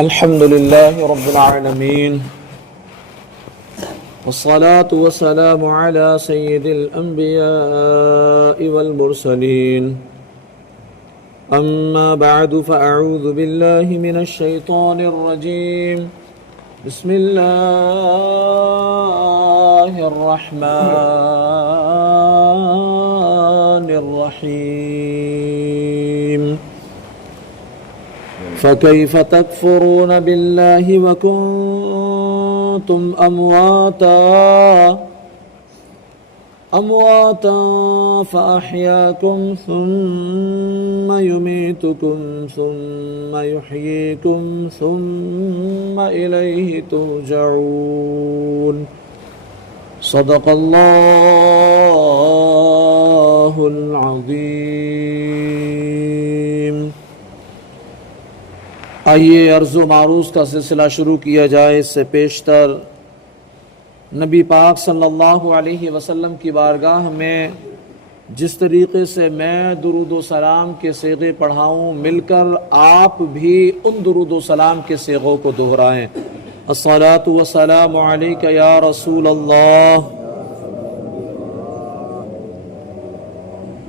الحمد لله رب العالمين والصلاة والسلام على سيد الأنبياء والمرسلين أما بعد فأعوذ بالله من الشيطان الرجيم بسم الله الرحمن الرحيم فكيف تكفرون بالله وكنتم أمواتا فأحياكم ثم يميتكم ثم يحييكم ثم إليه ترجعون صدق الله العظيم۔ آئیے عرض و معروض کا سلسلہ شروع کیا جائے۔ اس سے پیشتر نبی پاک صلی اللہ علیہ وسلم کی بارگاہ میں جس طریقے سے میں درود و سلام کے صیغے پڑھاؤں، مل کر آپ بھی ان درود و سلام کے صیغوں کو دہرائیں۔ الصلاۃ والسلام علیک یا رسول اللہ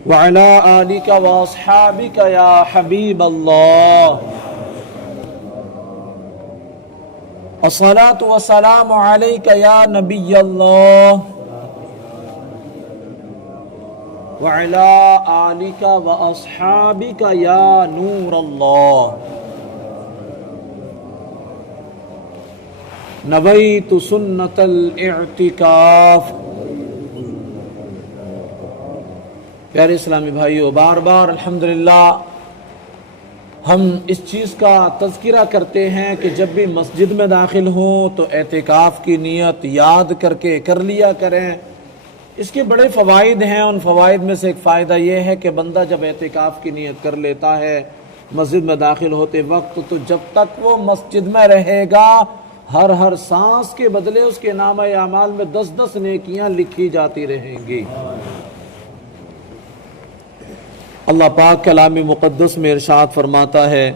وعلی آلک واصحابک یا حبیب اللہ۔ الصلاۃ والسلام علیک یا نبی اللہ وعلی آلک واصحابک یا نور اللہ۔ نویت سنت الاعتکاف۔ پیارے اسلامی بھائیو، بار بار الحمدللہ ہم اس چیز کا تذکرہ کرتے ہیں کہ جب بھی مسجد میں داخل ہوں تو اعتکاف کی نیت یاد کر کے کر لیا کریں۔ اس کے بڑے فوائد ہیں۔ ان فوائد میں سے ایک فائدہ یہ ہے کہ بندہ جب اعتکاف کی نیت کر لیتا ہے مسجد میں داخل ہوتے وقت، تو جب تک وہ مسجد میں رہے گا ہر سانس کے بدلے اس کے نامہ اعمال میں 10 نیکیاں لکھی جاتی رہیں گی۔ اللہ پاک کلام مقدس میں ارشاد فرماتا ہے،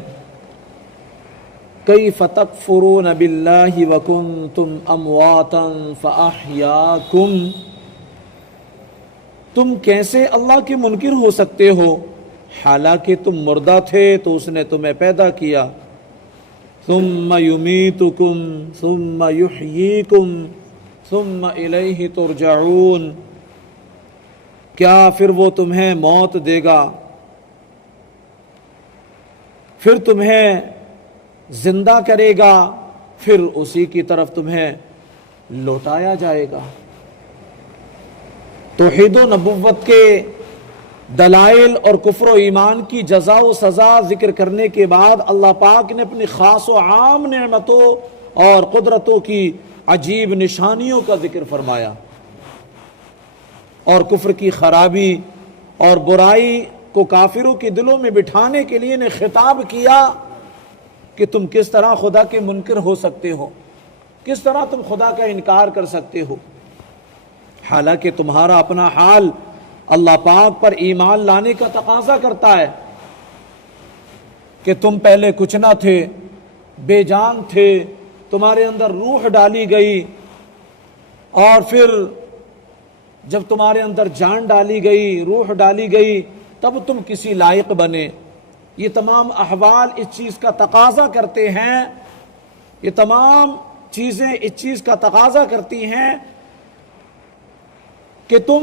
کیف تکفرون باللہ وکنتم امواتا فاحیاکم۔ تم کیسے اللہ کے منکر ہو سکتے ہو حالانکہ تم مردہ تھے تو اس نے تمہیں پیدا کیا۔ ثم یمیتکم ثم یحییکم ثم الیہ ترجعون۔ کیا پھر وہ تمہیں موت دے گا، پھر تمہیں زندہ کرے گا، پھر اسی کی طرف تمہیں لوٹایا جائے گا۔ توحید و نبوت کے دلائل اور کفر و ایمان کی جزا و سزا ذکر کرنے کے بعد اللہ پاک نے اپنی خاص و عام نعمتوں اور قدرتوں کی عجیب نشانیوں کا ذکر فرمایا، اور کفر کی خرابی اور برائی کو کافروں کے دلوں میں بٹھانے کے لیے نے خطاب کیا کہ تم کس طرح خدا کے منکر ہو سکتے ہو، کس طرح تم خدا کا انکار کر سکتے ہو، حالانکہ تمہارا اپنا حال اللہ پاک پر ایمان لانے کا تقاضا کرتا ہے کہ تم پہلے کچھ نہ تھے، بے جان تھے، تمہارے اندر روح ڈالی گئی، اور پھر جب تمہارے اندر جان ڈالی گئی، روح ڈالی گئی، تب تم کسی لائق بنے۔ یہ تمام احوال اس چیز کا تقاضا کرتے ہیں، یہ تمام چیزیں اس چیز کا تقاضا کرتی ہیں کہ تم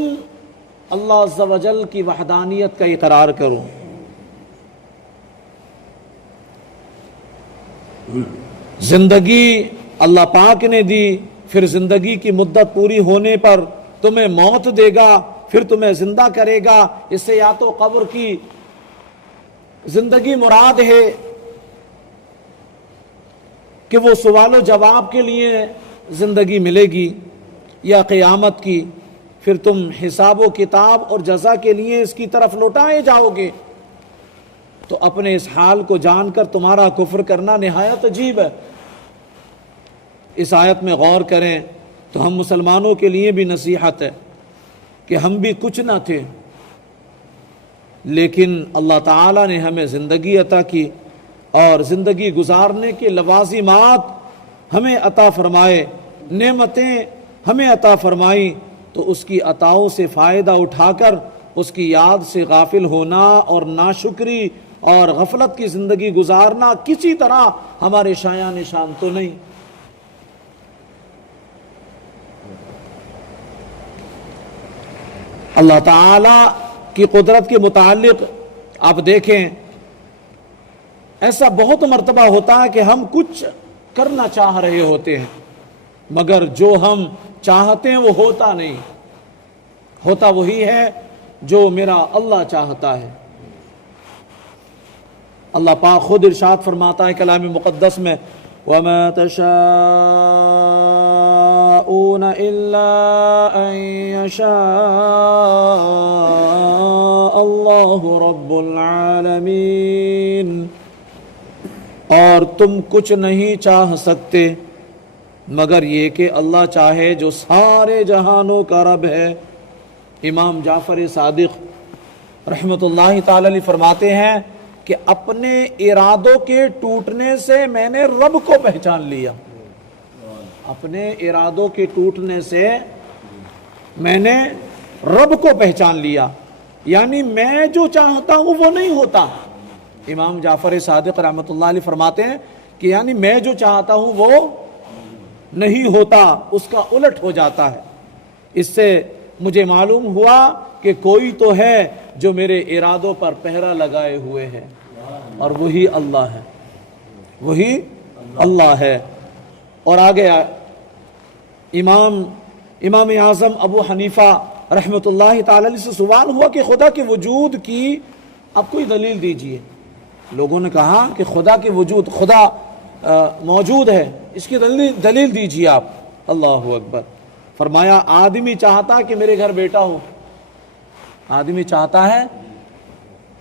اللہ عز و جل کی وحدانیت کا اقرار کرو۔ زندگی اللہ پاک نے دی، پھر زندگی کی مدت پوری ہونے پر تمہیں موت دے گا، پھر تمہیں زندہ کرے گا۔ اس سے یا تو قبر کی زندگی مراد ہے کہ وہ سوال و جواب کے لیے زندگی ملے گی، یا قیامت کی، پھر تم حساب و کتاب اور جزا کے لیے اس کی طرف لوٹائے جاؤ گے۔ تو اپنے اس حال کو جان کر تمہارا کفر کرنا نہایت عجیب ہے۔ اس آیت میں غور کریں تو ہم مسلمانوں کے لیے بھی نصیحت ہے کہ ہم بھی کچھ نہ تھے، لیکن اللہ تعالیٰ نے ہمیں زندگی عطا کی، اور زندگی گزارنے کے لوازمات ہمیں عطا فرمائے، نعمتیں ہمیں عطا فرمائی، تو اس کی عطاؤں سے فائدہ اٹھا کر اس کی یاد سے غافل ہونا اور ناشکری اور غفلت کی زندگی گزارنا کسی طرح ہمارے شایان نشان تو نہیں۔ اللہ تعالی کی قدرت کے متعلق آپ دیکھیں، ایسا بہت مرتبہ ہوتا ہے کہ ہم کچھ کرنا چاہ رہے ہوتے ہیں مگر جو ہم چاہتے ہیں وہ ہوتا نہیں، ہوتا وہی ہے جو میرا اللہ چاہتا ہے۔ اللہ پاک خود ارشاد فرماتا ہے کلام مقدس میں، وَمَا تَشَاءُونَ إِلَّا أَن يَشَاءَ اللَّهُ رَبُّ الْعَالَمِينَ، اور تم کچھ نہیں چاہ سکتے مگر یہ کہ اللہ چاہے جو سارے جہانوں کا رب ہے۔ امام جعفر صادق رحمۃ اللہ تعالی علیہ فرماتے ہیں کہ اپنے ارادوں کے ٹوٹنے سے میں نے رب کو پہچان لیا، اپنے ارادوں کے ٹوٹنے سے میں نے رب کو پہچان لیا، یعنی میں جو چاہتا ہوں وہ نہیں ہوتا۔ امام جعفر صادق رحمۃ اللہ علیہ فرماتے ہیں کہ یعنی میں جو چاہتا ہوں وہ نہیں ہوتا، اس کا الٹ ہو جاتا ہے۔ اس سے مجھے معلوم ہوا کہ کوئی تو ہے جو میرے ارادوں پر پہرا لگائے ہوئے ہے، اور وہی اللہ ہے، وہی اللہ ہے۔ اور آگے امام اعظم ابو حنیفہ رحمۃ اللہ تعالی علیہ سے سوال ہوا کہ خدا کے وجود کی آپ کوئی دلیل دیجئے۔ لوگوں نے کہا کہ خدا کے وجود، خدا موجود ہے، اس کی دلیل دیجئے آپ۔ اللہ اکبر۔ فرمایا آدمی چاہتا ہے کہ میرے گھر بیٹا ہو، آدمی چاہتا ہے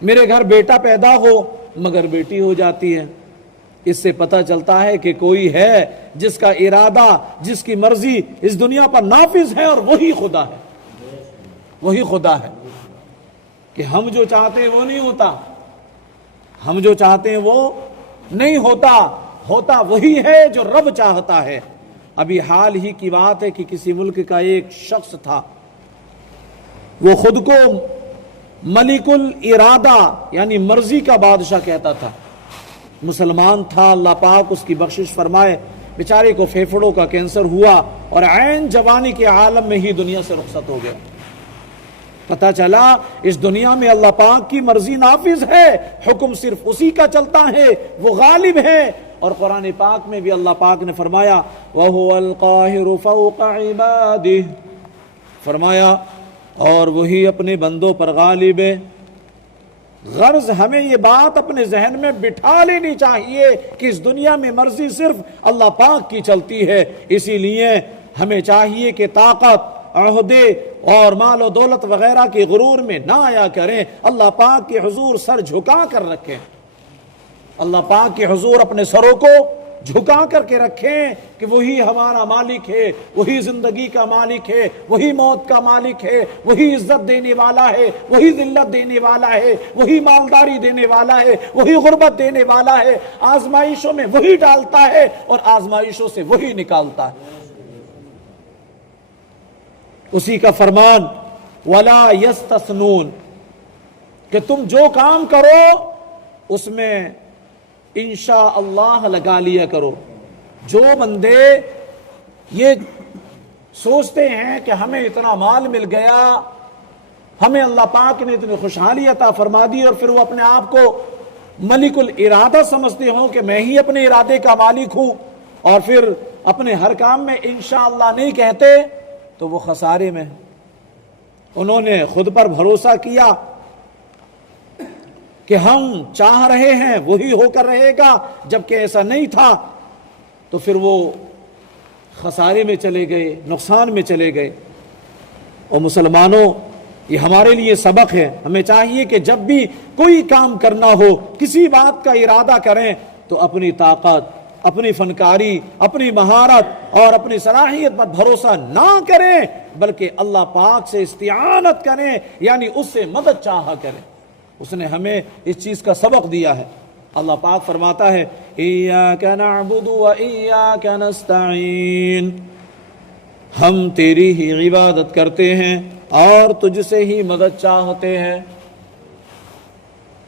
میرے گھر بیٹا پیدا ہو مگر بیٹی ہو جاتی ہے۔ اس سے پتہ چلتا ہے کہ کوئی ہے جس کا ارادہ، جس کی مرضی اس دنیا پر نافذ ہے، اور وہی خدا ہے، وہی خدا ہے۔ کہ ہم جو چاہتے ہیں وہ نہیں ہوتا، ہم جو چاہتے ہیں وہ نہیں ہوتا، ہوتا وہی ہے جو رب چاہتا ہے۔ ابھی حال ہی کی بات ہے کہ کسی ملک کا ایک شخص تھا، وہ خود کو ملک الارادہ یعنی مرضی کا بادشاہ کہتا تھا، مسلمان تھا، اللہ پاک اس کی بخشش فرمائے، بیچارے کو پھیپھڑوں کا کینسر ہوا اور عین جوانی کے عالم میں ہی دنیا سے رخصت ہو گیا۔ پتہ چلا اس دنیا میں اللہ پاک کی مرضی نافذ ہے، حکم صرف اسی کا چلتا ہے، وہ غالب ہے۔ اور قرآن پاک میں بھی اللہ پاک نے فرمایا وَهُوَ الْقَاهِرُ فَوْقَ عِبَادِهِ، فرمایا اور وہی اپنے بندوں پر غالب ہے۔ غرض ہمیں یہ بات اپنے ذہن میں بٹھا لینی چاہیے کہ اس دنیا میں مرضی صرف اللہ پاک کی چلتی ہے، اسی لیے ہمیں چاہیے کہ طاقت، عہدے اور مال و دولت وغیرہ کے غرور میں نہ آیا کریں، اللہ پاک کے حضور سر جھکا کر رکھیں، اللہ پاک کے حضور اپنے سروں کو جھکا کر کے رکھیں کہ وہی ہمارا مالک ہے، وہی زندگی کا مالک ہے، وہی موت کا مالک ہے، وہی عزت دینے والا ہے، وہی ذلت دینے والا ہے، وہی مالداری دینے والا ہے، وہی غربت دینے والا ہے، آزمائشوں میں وہی ڈالتا ہے اور آزمائشوں سے وہی نکالتا ہے۔ اسی کا فرمان وَلَا يَسْتَثْنُونَ کہ تم جو کام کرو اس میں انشاءاللہ لگا لیا کرو۔ جو بندے یہ سوچتے ہیں کہ ہمیں اتنا مال مل گیا، ہمیں اللہ پاک نے اتنی خوشحالی عطا فرما دی، اور پھر وہ اپنے آپ کو ملک الارادہ سمجھتے ہوں کہ میں ہی اپنے ارادے کا مالک ہوں، اور پھر اپنے ہر کام میں انشاءاللہ نہیں کہتے، تو وہ خسارے میں۔ انہوں نے خود پر بھروسہ کیا کہ ہم چاہ رہے ہیں وہی ہو کر رہے گا، جبکہ ایسا نہیں تھا، تو پھر وہ خسارے میں چلے گئے، نقصان میں چلے گئے۔ اور مسلمانوں، یہ ہمارے لیے سبق ہے، ہمیں چاہیے کہ جب بھی کوئی کام کرنا ہو، کسی بات کا ارادہ کریں تو اپنی طاقت، اپنی فنکاری، اپنی مہارت اور اپنی صلاحیت پر بھروسہ نہ کریں، بلکہ اللہ پاک سے استعانت کریں، یعنی اس سے مدد چاہا کریں۔ اس نے ہمیں اس چیز کا سبق دیا ہے۔ اللہ پاک فرماتا ہے ایاک نعبد و ایاک نستعین، ہم تیری ہی عبادت کرتے ہیں اور تجھ سے ہی مدد چاہتے ہیں۔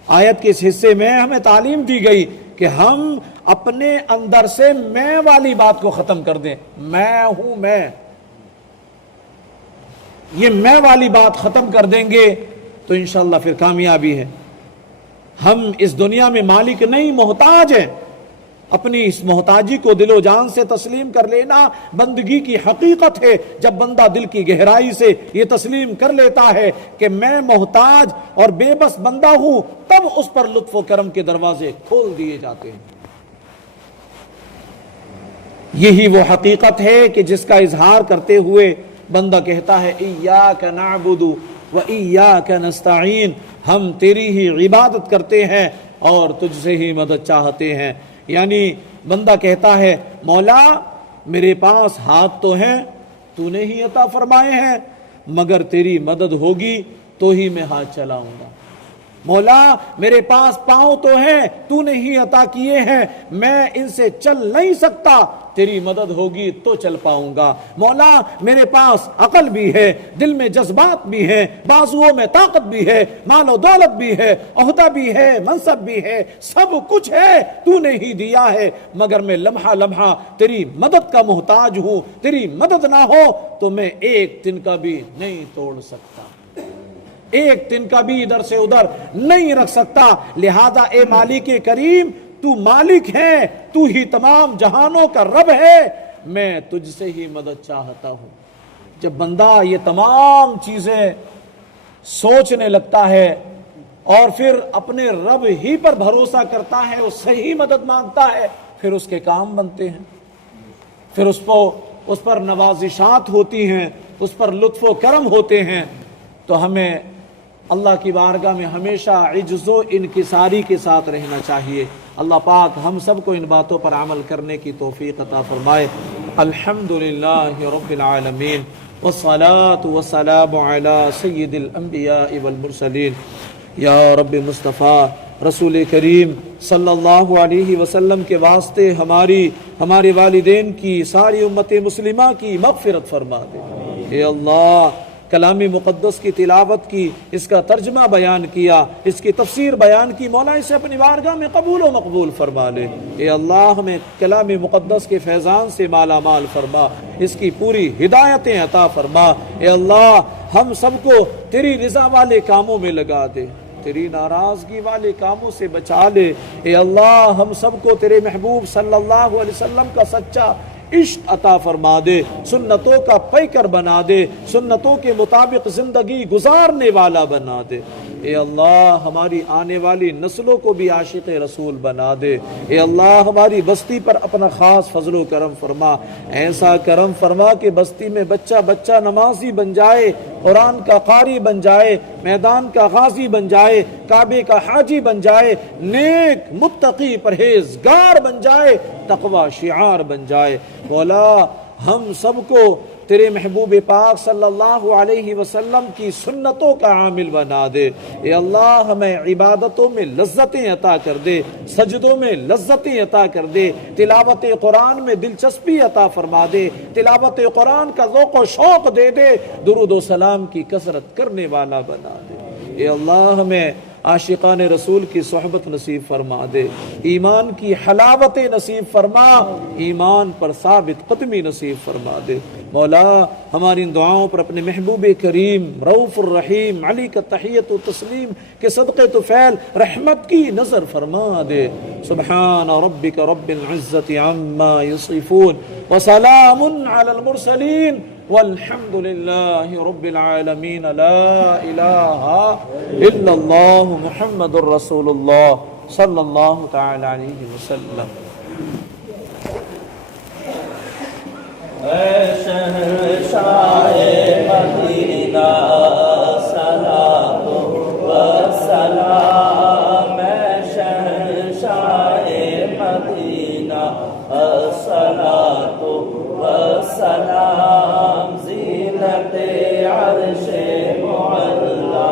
آیت کے اس حصے میں ہمیں تعلیم دی گئی کہ ہم اپنے اندر سے میں والی بات کو ختم کر دیں، میں ہوں میں، یہ میں والی بات ختم کر دیں گے تو انشاءاللہ پھر کامیابی ہے۔ ہم اس دنیا میں مالک نہیں، محتاج ہیں۔ اپنی اس محتاجی کو دل و جان سے تسلیم کر لینا بندگی کی حقیقت ہے۔ جب بندہ دل کی گہرائی سے یہ تسلیم کر لیتا ہے کہ میں محتاج اور بے بس بندہ ہوں، تب اس پر لطف و کرم کے دروازے کھول دیے جاتے ہیں۔ یہی وہ حقیقت ہے کہ جس کا اظہار کرتے ہوئے بندہ کہتا ہے ایاک نعبد و ایاک نستعین، ہم تیری ہی عبادت کرتے ہیں اور تجھ سے ہی مدد چاہتے ہیں۔ یعنی بندہ کہتا ہے مولا میرے پاس ہاتھ تو ہیں، تو نے ہی عطا فرمائے ہیں، مگر تیری مدد ہوگی تو ہی میں ہاتھ چلاؤں گا۔ مولا میرے پاس پاؤں تو ہیں، تو نے ہی عطا کیے ہیں، میں ان سے چل نہیں سکتا، تیری مدد ہوگی تو چل پاؤں گا۔ مولا میرے پاس عقل بھی ہے، دل میں جذبات بھی ہیں، بازوؤں میں طاقت بھی ہے، مال و دولت بھی ہے، عہدہ بھی ہے، منصب بھی ہے، سب کچھ ہے، تو نے ہی دیا ہے، مگر میں لمحہ لمحہ تیری مدد کا محتاج ہوں، تیری مدد نہ ہو تو میں ایک دن کا بھی نہیں توڑ سکتا، ایک دن کا بھی ادھر سے ادھر نہیں رکھ سکتا۔ لہذا اے مالک کریم، تو مالک ہے، تو ہی تمام جہانوں کا رب ہے، میں تجھ سے ہی مدد چاہتا ہوں۔ جب بندہ یہ تمام چیزیں سوچنے لگتا ہے اور پھر اپنے رب ہی پر بھروسہ کرتا ہے، اس سے ہی مدد مانگتا ہے، پھر اس کے کام بنتے ہیں، پھر اس پر نوازشات ہوتی ہیں، اس پر لطف و کرم ہوتے ہیں۔ تو ہمیں اللہ کی بارگاہ میں ہمیشہ عجز و انکساری کے ساتھ رہنا چاہیے۔ اللہ پاک ہم سب کو ان باتوں پر عمل کرنے کی توفیق عطا فرمائے۔ الحمدللہ رب العالمین والصلاة والسلام علی سید الانبیاء والمرسلین۔ یا رب مصطفیٰ رسول کریم صلی اللہ علیہ وسلم کے واسطے ہمارے والدین کی، ساری امت مسلمہ کی مغفرت فرما دے۔ اے اللہ کلام مقدس کی تلاوت کی، اس کا ترجمہ بیان کیا، اس کی تفسیر بیان کی، مولا اسے اپنی بارگاہ میں قبول و مقبول فرما لے۔ اے اللہ ہمیں کلام مقدس کے فیضان سے مالا مال فرما، اس کی پوری ہدایتیں عطا فرما۔ اے اللہ ہم سب کو تیری رضا والے کاموں میں لگا دے، تیری ناراضگی والے کاموں سے بچا لے۔ اے اللہ ہم سب کو تیرے محبوب صلی اللہ علیہ وسلم کا سچا عشق عطا فرما دے، سنتوں کا پیکر بنا دے، سنتوں کے مطابق زندگی گزارنے والا بنا دے۔ اے اللہ ہماری آنے والی نسلوں کو بھی عاشق رسول بنا دے۔ اے اللہ ہماری بستی پر اپنا خاص فضل و کرم فرما، ایسا کرم فرما کہ بستی میں بچہ بچہ نمازی بن جائے، قرآن کا قاری بن جائے، میدان کا غازی بن جائے، کعبے کا حاجی بن جائے، نیک متقی پرہیزگار بن جائے، تقوی شعار بن جائے۔ مولا ہم سب کو تیرے محبوب پاک صلی اللہ علیہ وسلم کی سنتوں کا عامل بنا دے۔ اے اللہ ہمیں عبادتوں میں لذتیں عطا کر دے، سجدوں میں لذتیں عطا کر دے، تلاوت قرآن میں دلچسپی عطا فرما دے، تلاوت قرآن کا ذوق و شوق دے دے، درود و سلام کی کثرت کرنے والا بنا دے۔ اے اللہ ہمیں عاشقان رسول کی صحبت نصیب فرما دے، ایمان کی حلاوت نصیب فرما، ایمان پر ثابت قدمی نصیب فرما دے۔ مولا ہماری ان دعاؤں پر اپنے محبوب کریم رؤوف الرحیم علی کا تحیت و تسلیم کے صدقے طفیل رحمت کی نظر فرما دے۔ سبحان ربک رب العزت عما یصفون وسلام علی المرسلین والحمد للہ رب العالمین۔ لا الہ الا اللہ محمد الرسول اللہ صلی اللہ تعالی علیہ وسلم۔ اے شہنشاہ مدینہ صلاۃ و سلام، اے شہنشاہ مدینہ صلاۃ و سلام، زینت عرش معلا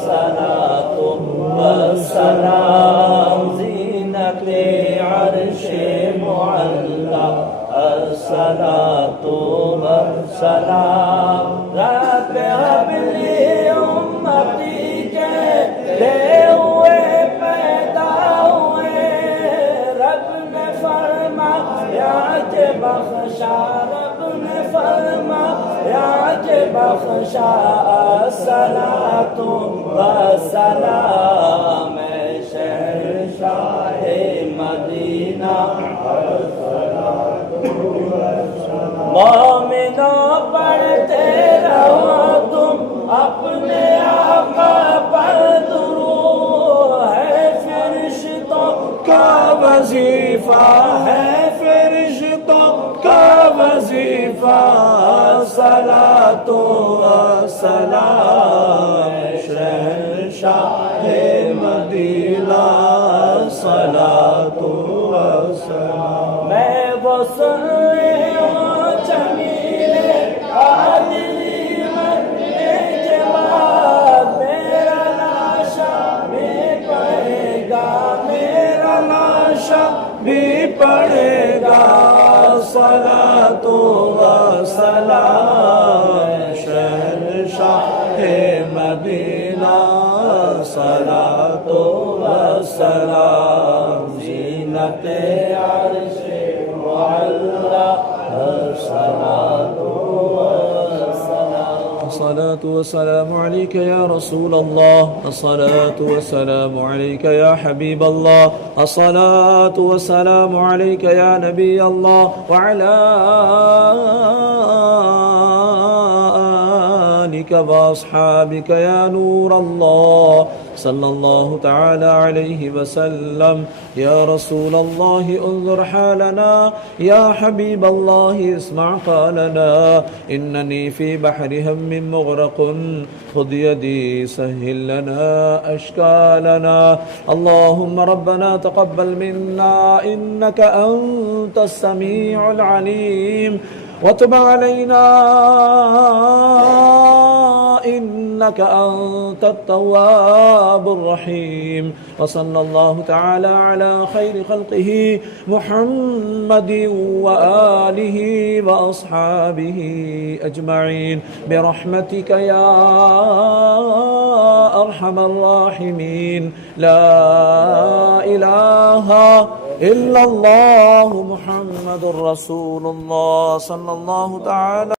صلاۃ و سلام، عرش معلا الصلاة والسلام رب هب لي امتی کہتے ہوئے پیدا ہوئے رب نے فرمایا کہ بخشا رب نے فرمایا کہ بخشا الصلاۃ والسلام شہنشاہ مدینہ مومنو پڑھتے رہو تم اپنے آقا پر درود ہے فرشتوں کا وظیفہ ہے فرشتوں کا وظیفہ صلاۃ و سلام شہنشاہ مدینہ صلاۃ و سلام میں وہ سن جمیلے قادری من جواد میرا لاشا بھی پڑے گا میرا لاشا بھی پڑے گا صلاۃ و سلام شہنشاہ مدینہ صلاۃ و سلام زینت عرش معلا الصلاة والسلام عليك يا رسول الله الصلاة والسلام عليك يا حبيب الله الصلاة والسلام عليك يا نبي الله وعلى آلك وأصحابك يا نور الله صلى الله تعالى عليه وسلم يا رسول الله انظر حالنا يا حبيب الله اسمع قالنا إنني في بحر هم مغرق خذ يدي سهل لنا أشكالنا اللهم ربنا تقبل منا إنك أنت السميع العليم وتب علينا إنك أنت التواب الرحيم وصلى الله تعالى على خير خلقه محمد وآله وأصحابه أجمعين برحمتك يا أرحم الراحمين لا إله إلا الله محمد رسول الله صلى الله تعالى